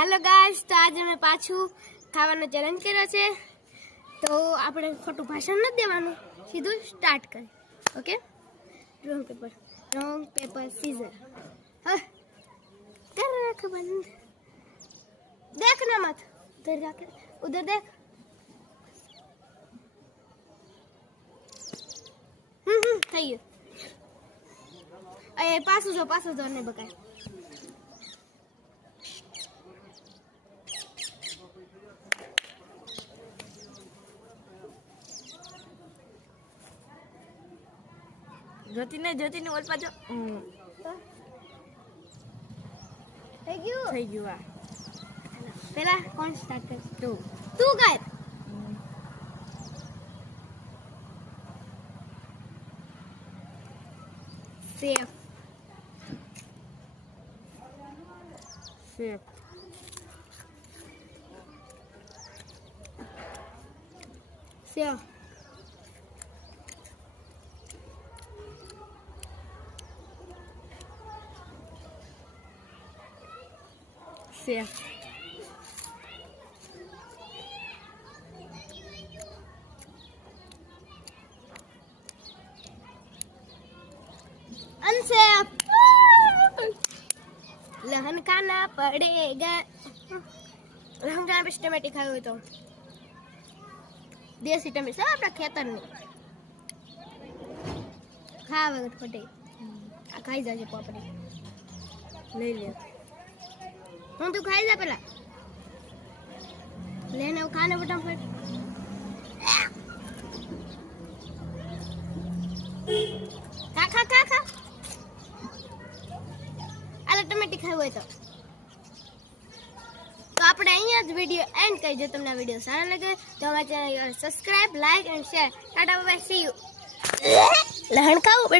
Hello guys, तो आज मैं पाछू खाવાનો चैलेंज કર્યો છે તો આપણે ખોટું ભાષણ ન દેવાનું, સીધું સ્ટાર્ટ કરીએ. Okay, wrong paper scissor. हाँ, कर रख बंद. देखना मत, उधर जाके उधर देख. થઈ ગયું. એ પાછું જો ને બકાય. ज्योति ने ओल पाजो થઈ ગયું आ પેલા કોણ સ્ટાર્ટ કરે? तू તું કર. Safe safe safe safe unsafe. लहन खाना पड़ेगा. लहन खाना पे टमेटी खाई हुई तो देसी टमेटी सब अपना खेतर नहीं खावे खोटे आ खाई जाजे पोपड़ी ले ले હું તું ખાઈ જા પેલા લેને ખાને ફટાફટ. ખા ખા ખા ખા. આલે ટમેટી ખાવી હોય તો આપણે અહીંયા જ વિડીયો એન્ડ કરી. જો તમને આ વિડીયો સારો લાગે તો અમારા channel subscribe, like and share. Tata bye, see you. લહણ ખાવું.